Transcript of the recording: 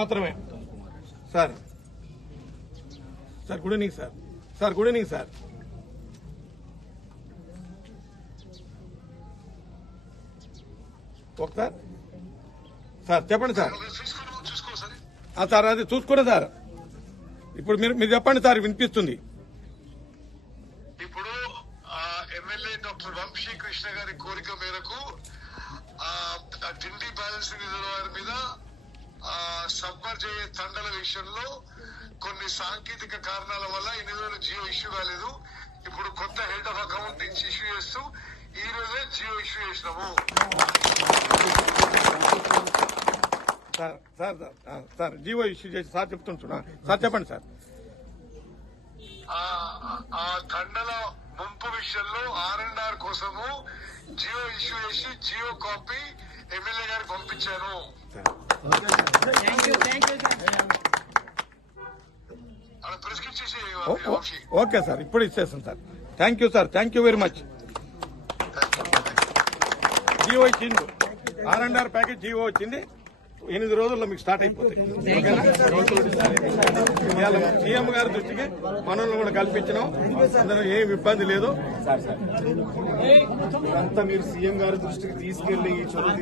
మాత్రమే. Sir. Sir good evening sir. Sir good evening sir. ఒకసారి sir. చెప్పండి sir చూసుకో సరే. ఆ, సార్ అది చూసుకునే సార్. ఇప్పుడు మీరు మీరు చెప్పండి సార్ వినిపిస్తుంది. ఇప్పుడు ఎమ్మెల్యే డాక్టర్ వంశీ కృష్ణ గారి కోరిక మేరకు డిండి బ్యాలెన్సింగ్ రిజర్వాయర్ మీద సబ్మర్జ్ అయ్యే తండల విషయంలో కొన్ని సాంకేతిక కారణాల వల్ల ఇన్ని రోజులు జియో ఇష్యూ కాలేదు. ఇప్పుడు కొత్త హెడ్ ఆఫ్ అకౌంట్ నుంచి ఇష్యూ చేస్తూ ఈ రోజే జియో ఇష్యూ చేసినాము. సార్ సార్ సార్, ఆ, సార్ జీవో ఇష్యూ చేసి సార్ చెప్తుంటున్నా సార్ చెప్పండి సార్. ఆ ఆ తండల ముంపు విషయంలో ఆర్ అండ్ ఆర్ కోసము జియో ఇష్యూ చేసి జియో కాపీ ఎమ్మెల్యే గారికి పంపించాను. ఓకే సార్ ఇప్పుడు ఇచ్చేస్తాం sir. Thank you sir thank you very much G O ఇచ్చింది R and R package G O వచ్చింది. ఎనిమిది రోజుల్లో మీకు స్టార్ట్ అయిపోతాయి. సీఎం గారి దృష్టికి మనల్ని కూడా కల్పించినాం. అందరూ ఏం ఇబ్బంది లేదు. ఇదంతా మీరు సీఎం గారి దృష్టికి తీసుకెళ్ళి ఈ చొరవ